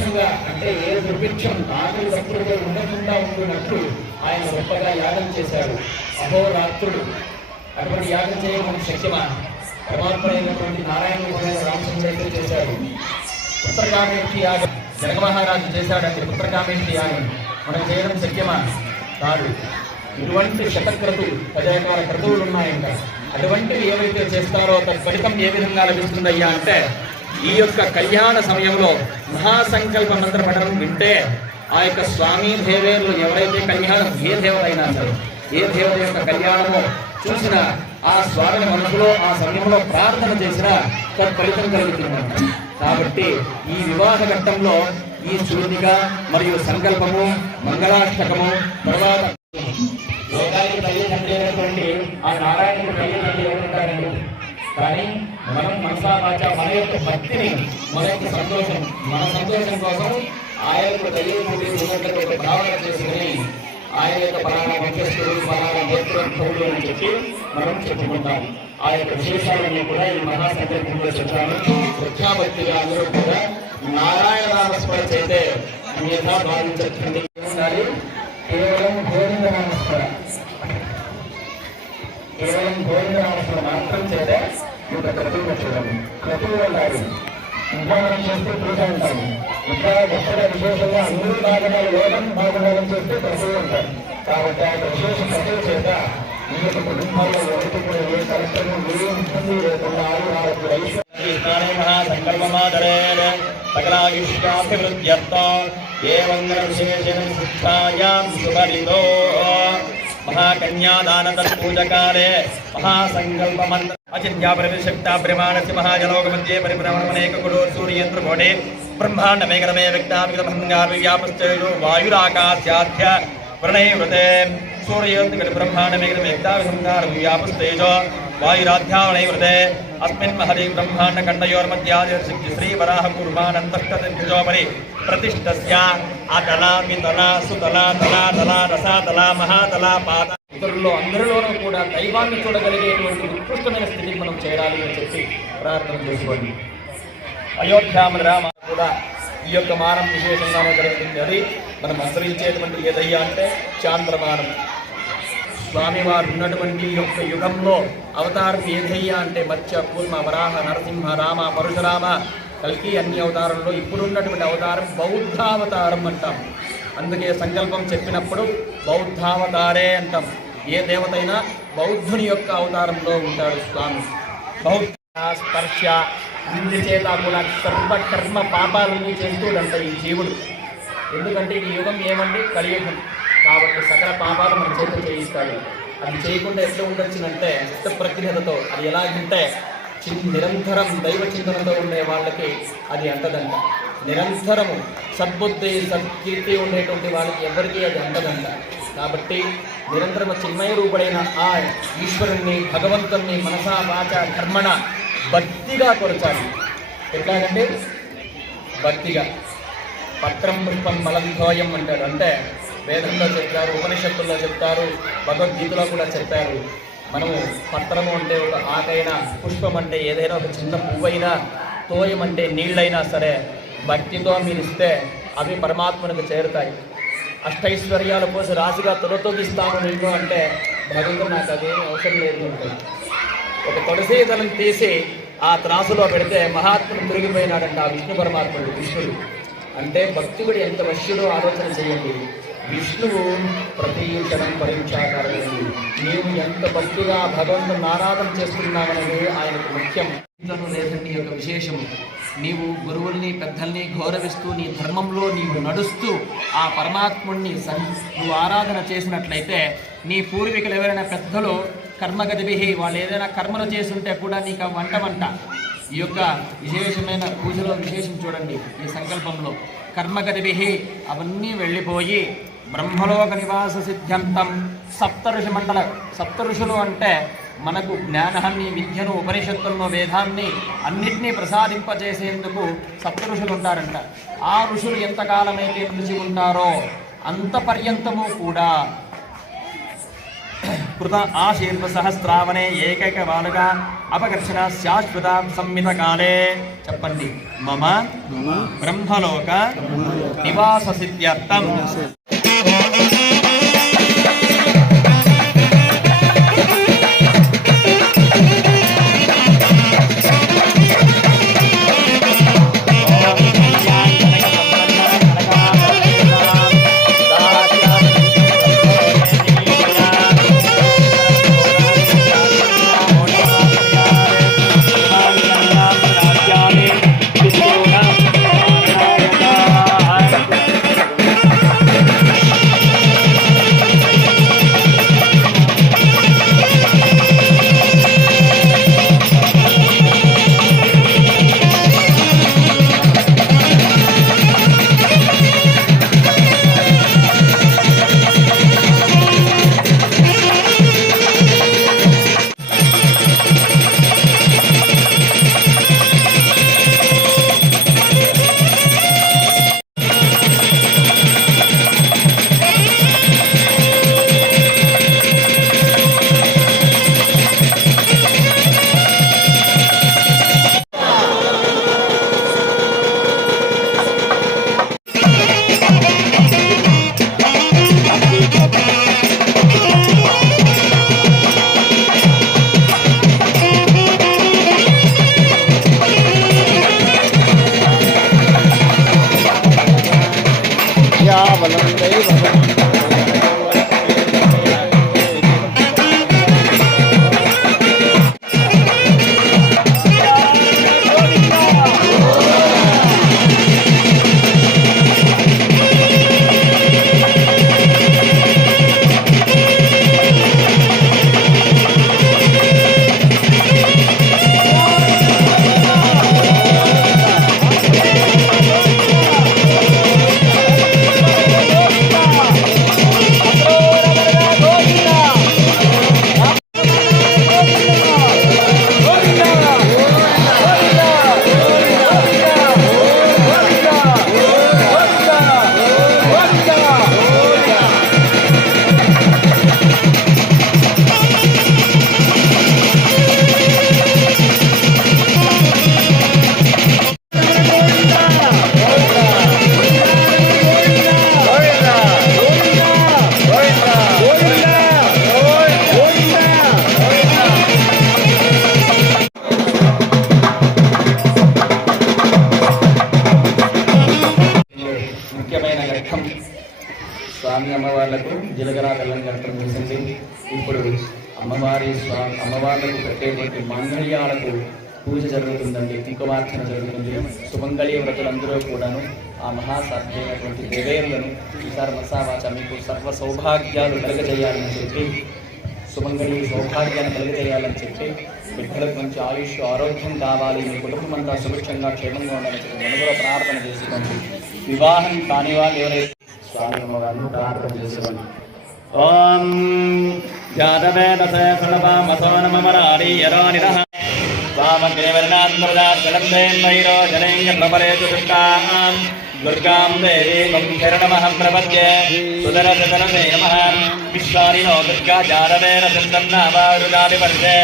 నిర్భిక్షంగా అంటే ఏ దుర్భిక్షం ఆకలి శత్రువులు ఉండకుండా ఉంటున్నట్లు ఆయన గొప్పగా యాగం చేశాడు. అహోరాత్రుడు అటువంటి యాగం చేయడం శక్యమా? పరమాత్మ అయినటువంటి నారాయణ రామచంద్రుడు చేశాడు. పుత్రకామేష్టి యాగం జనకమహారాజు చేశాడంటే పుత్రకామేష్టి యాగం మనం చేయడం శక్యమా? కాదు. ఇటువంటి శతక్రతు 10 క్రతువులు ఉన్నాయంట. అటువంటివి ఏవైతే చేస్తారో ఫలితం ఏ విధంగా లభిస్తుందయ్యా అంటే ఈ యొక్క కళ్యాణ సమయంలో మహాసంకల్ప మంత్ర పఠనం వింటే ఆ యొక్క స్వామి దేవేరులు ఎవరైతే కళ్యాణం ఏ దేవత అయినా సరే ఏ దేవత యొక్క కళ్యాణమో చూసిన ఆ స్వామిని మనసులో ఆ సమయంలో ప్రార్థన చేసిన ఫలితం కలుగుతుంది. కాబట్టి ఈ వివాహ ఘట్టంలో ఈ చూర్ణిక మరియు సంకల్పము మంగళాష్టకము తర్వాత లోకానికి తల్లిదండ్రి అయినటువంటి ఆ నారాయణుడు తల్లిదండ్రి ఎవరుంటారండి. కానీ మనం మనసా వాచ మన యొక్క భక్తిని మన యొక్క మన సంతోషం కోసం ఆయనకు తల్లిదండ్రి ఉన్నట్టు ఒక భావన చేసుకుని ఆయన యొక్క పలానా వంశస్థుడు పలానా నేత్రోత్సవులు అని చెప్పి మనం చెప్పుకుంటాం. ఆ యొక్క విశేషాలన్నీ కూడా ఈ మహాసంకల్పంలో చెప్తాను. శ్రద్ధాభక్తిగా అందరూ కూడా నారాయణ నామస్మరణ చేస్తే అన్యథా భావించండి. కేవలం గోవింద నామస్మరణ మాత్రం చేస్తే ఒక క్రతువుగా చూడండి. క్రతువు ఉండాలి. ఇంకా మనం చేస్తే పూజ ఉంటాము. ఇంకా గొప్పగా విశేషంగా అందరూ భాగనాలు వేదం భాగనాలను చేస్తే క్రతువు ఉంటారు. కాబట్టి ఆ విశేష క్రతువు చేత మీ యొక్క కుటుంబాల్లో ఎవరికి కూడా ఏ కష్టము ఏ ఇబ్బంది లేకుండా ఆరు సంకల్పమాదరే సకలాయుష్యాభివృద్ధ్యర్థం ఏవం విశేషణ శిక్షాయాం సుఫలితో महाकन्यादानतत्पूजकाले महासंकल्पमन्त्र अचिन्त्या परिशक्ता प्रमाणस्य महाजलोकमध्ये परिभ्रमणमनेककुलो सूर्येन्द्रकोटे ब्रह्माण्डमेकरमे व्यक्ताविगतभङ्गार्व्यापश्चेयो वायुराकाशाध्य प्रणयवृते सूर्येन्द्रब्रह्माण्डमेकरमेक्ताविसंगार्व्यापस्तेजो वायुराध्यावणैवृते अस्मिन् महति ब्रह्माण्डखण्डयोर्मध्यादिर्सिद्धि श्रीवराह कुर्मानन्तष्टदिभुजोपरि प्रतिष्ठस्य अतला वितला सुतला तला तला रसातला महातला पाద ఇతరుల్లో అందరిలోనూ కూడా దైవాన్ని చూడగలిగేటువంటి ఉత్కృష్టమైన స్థితికి మనం చేరాలి అని చెప్పి ప్రార్థన చేసుకోండి. అయోధ్యామని రామ కూడా ఈ యొక్క మానం విశేషంగానే జరుగుతుంది. అది మనం అనుసరించేటువంటి ఏదయ్యా అంటే చాంద్రమానం. స్వామివారు ఉన్నటువంటి యొక్క యుగంలో అవతారం ఏదయ్యా అంటే మత్స్య కూర్మ వరాహ నరసింహ రామ పరశురామ కల్కి అన్ని అవతారంలో ఇప్పుడున్నటువంటి అవతారం బౌద్ధావతారం అంటాం. అందుకే సంకల్పం చెప్పినప్పుడు బౌద్ధావతారే అంటాం. ఏ దేవతైనా బౌద్ధుని యొక్క అవతారంలో ఉంటాడు స్వామి. బౌద్ధ స్పర్శ ఇందు చేత కూడా సర్వకర్మ పాపాలని చేస్తూడంట ఈ జీవుడు. ఎందుకంటే ఈ యుగం ఏమండి కలియుగం కాబట్టి సకల పాపాలు మన చేత చేయిస్తాడు. అది చేయకుండా ఎట్లా ఉండొచ్చునంటే చిత్తప్రజ్ఞతతో అది ఎలాగంటే నిరంతరం దైవ చింతనతో ఉండే వాళ్ళకి అది అంటదంట. నిరంతరము సద్బుద్ధి సత్కీర్తి ఉండేటువంటి వాళ్ళకి ఎవరికి అది అంటదంట. కాబట్టి నిరంతరము చిన్మయ రూపుడైన ఆ ఈశ్వరుణ్ణి భగవంతుణ్ణి మనసా వాచ కర్మణ భక్తిగా కొరచాలి. ఎట్లాగంటే భక్తిగా. పత్రం పుష్పం బలంధోయం అంటారు. అంటే వేదంలో చెప్పారు, ఉపనిషత్తుల్లో చెప్తారు, భగవద్గీతలో కూడా చెప్పారు. మనము పత్రము అంటే ఒక ఆకైనా, పుష్పం అంటే ఏదైనా ఒక చిన్న పువ్వైనా, తోయం అంటే నీళ్ళైనా సరే భక్తితో మీరు ఇస్తే అవి పరమాత్మనికి చేరుతాయి. అష్టైశ్వర్యాల కోసం రాశిగా తొలతొగిస్తాను నీకు అంటే భగవంతుడు నాకు అదేమీ అవసరం లేదు ఉంటుంది. ఒక తులసి దళం తీసి ఆ త్రాసులో పెడితే మహాత్ముడు తిరిగిపోయినాడంట ఆ విష్ణు పరమాత్ముడు. విష్ణుడు అంటే భక్తుడు ఎంత వశ్యుడో ఆలోచన చేయండి. విష్ణువు ప్రతి క్షణం పరీక్షాకారుడు. నీవు ఎంత భక్తిగా భగవంతుని ఆరాధన చేస్తున్నావనేది ఆయనకు ముఖ్యం. లేదండి యొక్క విశేషము. నీవు గురువుల్ని పెద్దల్ని గౌరవిస్తూ నీ ధర్మంలో నీవు నడుస్తూ ఆ పరమాత్ముడిని నువ్వు ఆరాధన చేసినట్లయితే నీ పూర్వీకులు ఎవరైనా పెద్దలు కర్మగతిభి వాళ్ళు ఏదైనా కర్మలు చేస్తుంటే కూడా నీకు వంట ఈ యొక్క విశేషమైన పూజలో విశేషం చూడండి. ఈ సంకల్పంలో కర్మగతిభి అవన్నీ వెళ్ళిపోయి బ్రహ్మలోక నివాస సిద్ధ్యంతం సప్తఋషి మండల. సప్తఋషులు అంటే మనకు జ్ఞానాన్ని, విద్యను, ఉపనిషత్తులను, వేదాన్ని అన్నిటినీ ప్రసాదింపజేసేందుకు సప్తఋషులు ఉంటారంట. ఆ ఋషులు ఎంతకాలమైతే నిలిచి ఉంటారో అంత పర్యంతము కూడా కృత ఆశీర్వ సహస్రావనే ఏకైక వాలుగా अपकर्षण शाश्वत संमित काले चप्पंडी मम ब्रह्मलोक निवास सिद्ध्यर्थम స్వామి అమ్మవార్లకు జీలకర్ర బెల్లం కట్టడం చేసింది. ఇప్పుడు అమ్మవార్లకు పెట్టేటువంటి మాంగళ్యాలకు పూజ జరుగుతుందండి, కుంకుమార్చన జరుగుతుంది. సుమంగళి వ్రతులందరూ కూడాను ఆ మహాసాధ్యమైనటువంటి దేవేరులను ఈసారి మసావాచ మీకు సర్వ సౌభాగ్యాలు కలుగజేయాలని చెప్పి, సుమంగళి సౌభాగ్యాన్ని కలుగజేయాలని చెప్పి, బిడ్డలకు మంచి ఆయుష్ ఆరోగ్యం కావాలి, మీ కుటుంబం అంతా సుభిక్షంగా క్షేమంగా ఉండాలని చెప్పి మనలో ప్రార్థన చేసుకోండి. వివాహం కాని వాళ్ళు ఎవరైతే స్వామి అమ్మవారిని ప్రార్థన చేసుకోండి. ఓం జాతవేదసే ప్రణవామసో నమమరారి యరోనిరః వామగ్నివర్ణాన్మృదాత్కలందేన్వైరో జనైంగ ప్రపరేతు దుష్టాం దుర్గాం దేవీం శరణమహం ప్రపద్యే సుదరసదనమే నమః. విశ్వానినో దుర్గా జాతవేదసం నావారుదాభివర్ధే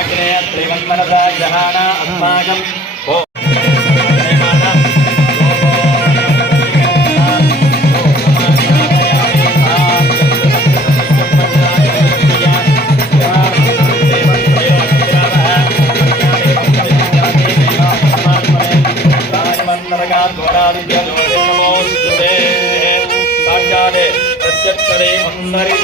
అగ్నే త్రివన్మనసా గ్రహాణ అస్మాకం ప్రత్యక్షరే అందరి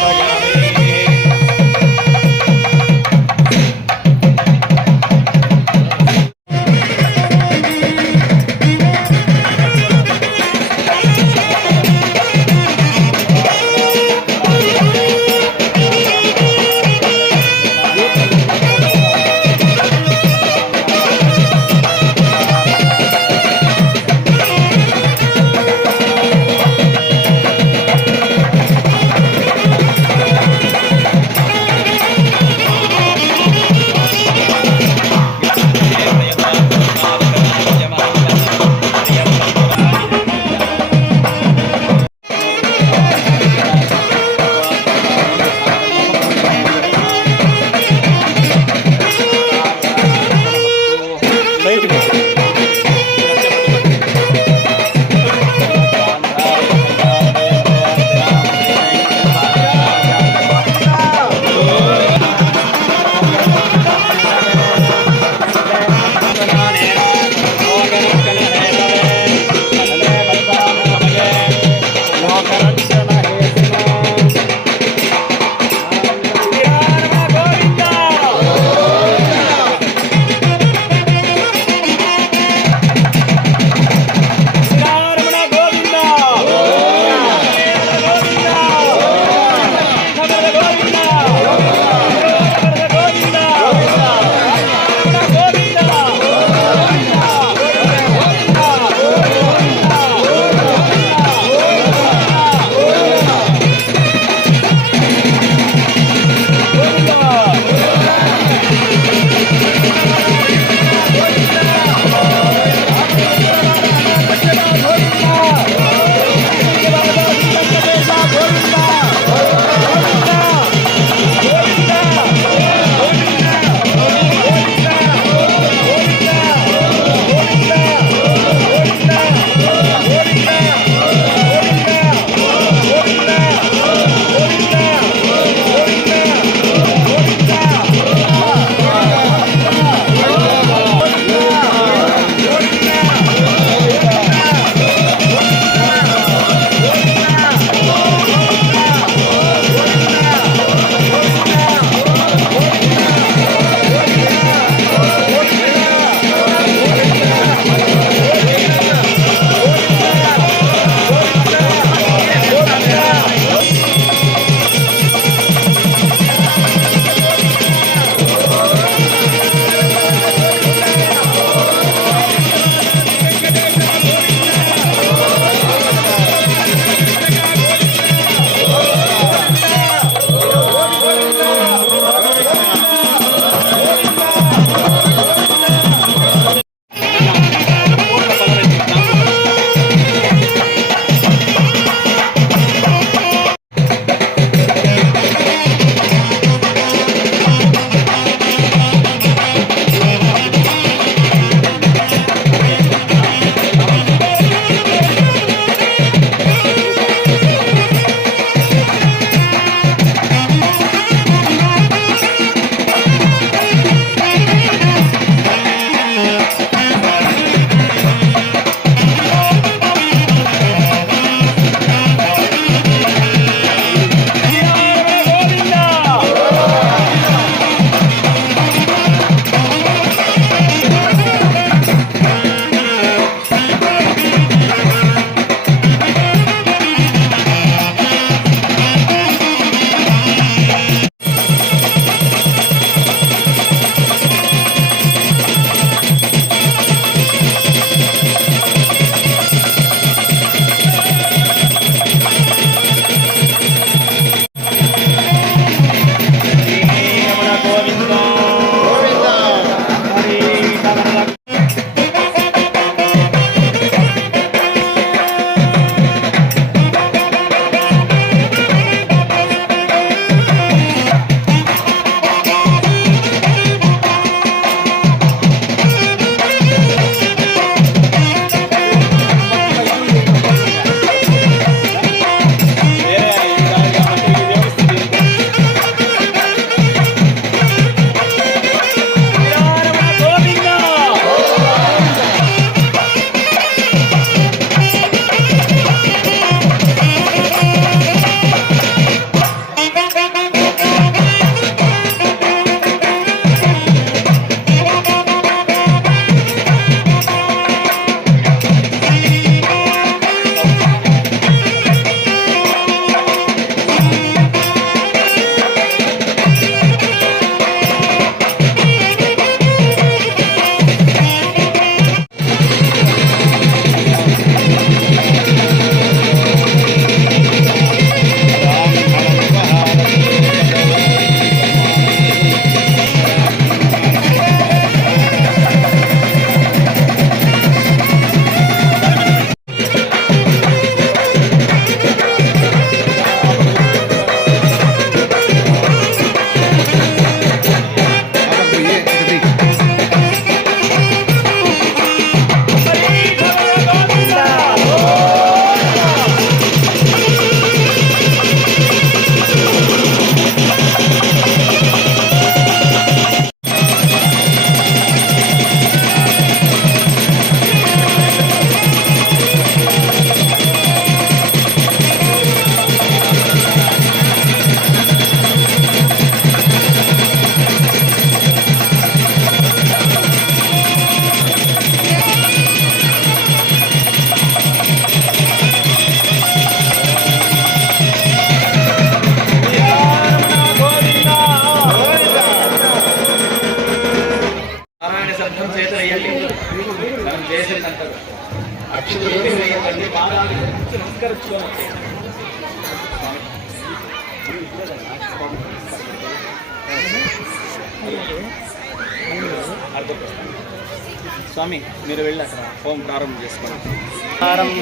స్వామి మీరు వెళ్ళి అక్కడ హోం ప్రారంభం చేసుకోండి.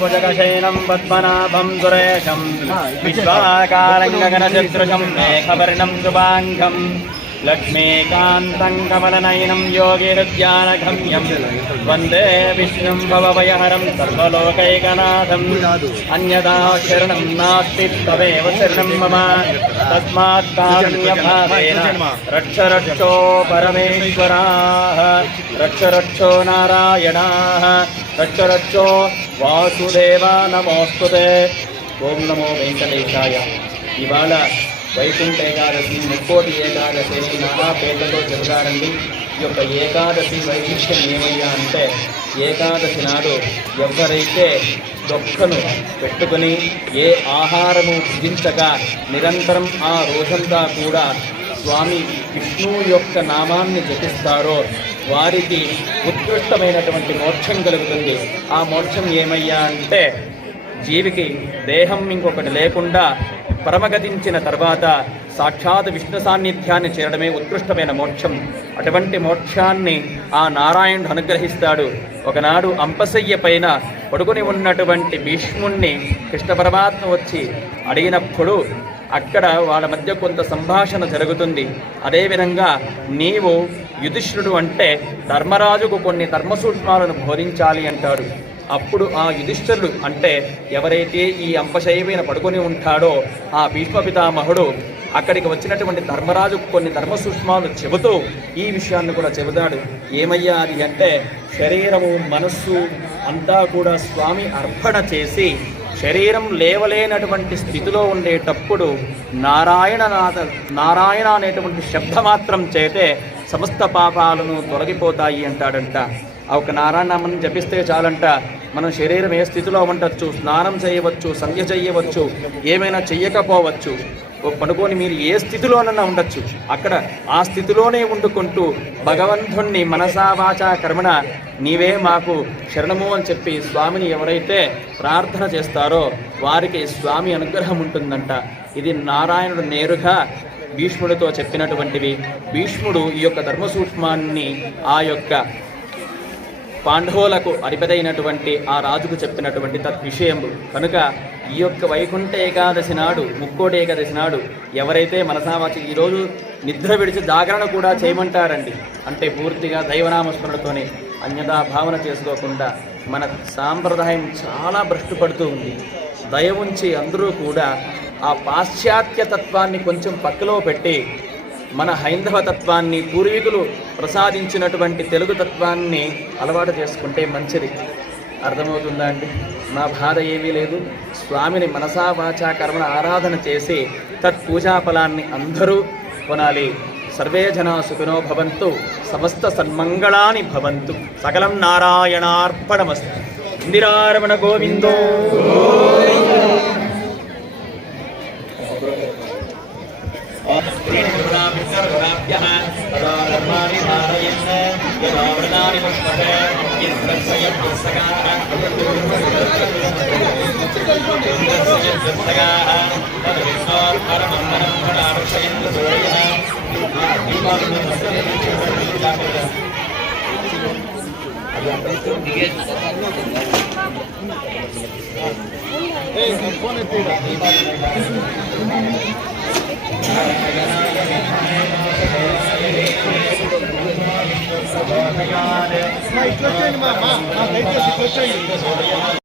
భుజగశయనం పద్మనాభం సురేశం విశ్వాకారం గగనశత్రుజం మేఘవర్ణం శుభాంగం లక్ష్మీకాంతం కమలనయనం యోగిరుద్యానగమ్యం వందే విష్ణుం భవభయహరం సర్వలోకైకనాథం అన్యదా శరణం నాస్తి తదేవ శరణం మమ తస్మాత్ కారుణ్యభావేన రక్ష రక్షో పరమేశ్వరాః రక్ష రక్షో నారాయణాః రక్ష రక్షో వాసుదేవ నమోస్తుతే. ఓం నమో వెంకటేశాయ. ఇవాళ వైకుంఠ ఏకాదశి, ముక్కోటి ఏకాదశి నానా పేర్లతో చెబుతారండి. ఈ యొక్క ఏకాదశి వైశిష్ట్యం ఏమయ్యా అంటే, ఏకాదశి నాడు ఎవరైతే దొక్కను పెట్టుకుని ఏ ఆహారము భుజించక నిరంతరం ఆ రోజంతా కూడా స్వామి విష్ణువు యొక్క నామాన్ని జపిస్తారో వారికి ఉత్కృష్టమైనటువంటి మోక్షం కలుగుతుంది. ఆ మోక్షం ఏమయ్యా అంటే, జీవికి దేహం ఇంకొకటి లేకుండా పరమగతించిన తర్వాత సాక్షాత్ విష్ణు సాన్నిధ్యాన్ని చేరడమే ఉత్కృష్టమైన మోక్షం. అటువంటి మోక్షాన్ని ఆ నారాయణుడు అనుగ్రహిస్తాడు. ఒకనాడు అంపశయ్య పైన పడుకుని ఉన్నటువంటి భీష్ముణ్ణి కృష్ణ పరమాత్మ వచ్చి అడిగినప్పుడు అక్కడ వాళ్ళ మధ్య కొంత సంభాషణ జరుగుతుంది. అదేవిధంగా నీవు యుధిష్ఠిరుడు అంటే ధర్మరాజుకు కొన్ని ధర్మసూక్ష్మాలను బోధించాలి అంటాడు. అప్పుడు ఆ యుధిష్ఠిరుడు అంటే ఎవరైతే ఈ అంపశయ్య పడుకొని ఉంటాడో ఆ భీష్మ పితామహుడు అక్కడికి వచ్చినటువంటి ధర్మరాజుకు కొన్ని ధర్మసూక్ష్మాలు చెబుతూ ఈ విషయాన్ని కూడా చెబుతాడు. ఏమయ్యా అది అంటే, శరీరము మనస్సు అంతా కూడా స్వామి అర్పణ చేసి శరీరం లేవలేనటువంటి స్థితిలో ఉండేటప్పుడు నారాయణ అనేటువంటి శబ్దమాత్రం చేతే సమస్త పాపాలను తొలగిపోతాయి అంటాడంట. ఆ ఒక నారాయణనామం జపిస్తే చాలంట మనం శరీరం ఏ స్థితిలో ఉండొచ్చు, స్నానం చేయవచ్చు, సంధ్య చేయవచ్చు, ఏమైనా చెయ్యకపోవచ్చు, పడుకొని మీరు ఏ స్థితిలోనన్నా ఉండొచ్చు, అక్కడ ఆ స్థితిలోనే వండుకుంటూ భగవంతుణ్ణి మనసా వాచా కర్మణ నీవే మాకు శరణము అని చెప్పి స్వామిని ఎవరైతే ప్రార్థన చేస్తారో వారికి స్వామి అనుగ్రహం ఉంటుందంట. ఇది నారాయణుడు నేరుగా భీష్ముడితో చెప్పినటువంటివి. భీష్ముడు ఈ యొక్క ధర్మసూక్ష్మాన్ని ఆ యొక్క పాండవులకు అధిపతైనటువంటి ఆ రాజుకు చెప్పినటువంటి తద్విషయము కనుక ఈ యొక్క వైకుంఠ ఏకాదశి నాడు, ముక్కోటి ఏకాదశి నాడు ఎవరైతే మనసావాచి ఈరోజు నిద్ర విడిచి జాగరణ కూడా చేయమంటారండి. అంటే పూర్తిగా దైవనామస్మరణతోనే అన్యదా భావన చేసుకోకుండా మన సాంప్రదాయం చాలా భ్రష్టుపడుతూ ఉంది. దయ ఉంచి అందరూ కూడా ఆ పాశ్చాత్య తత్వాన్ని కొంచెం పక్కలో పెట్టి మన హైందవ తత్వాన్ని, పూర్వీకులు ప్రసాదించినటువంటి తెలుగు తత్వాన్ని అలవాటు చేసుకుంటే మంచిది. అర్థమవుతుందా అండి? నా బాధ ఏమీ లేదు. స్వామిని మనసా వాచా కర్మణ ఆరాధన చేసి తత్పూజా ఫలాన్ని అందరూ కొనాలి. సర్వే జనా సుఖినో భవంతు, సమస్త సన్మంగళాని భవంతు. సకలం నారాయణార్పణమస్తు. ఇందిరారమణ గోవిందో.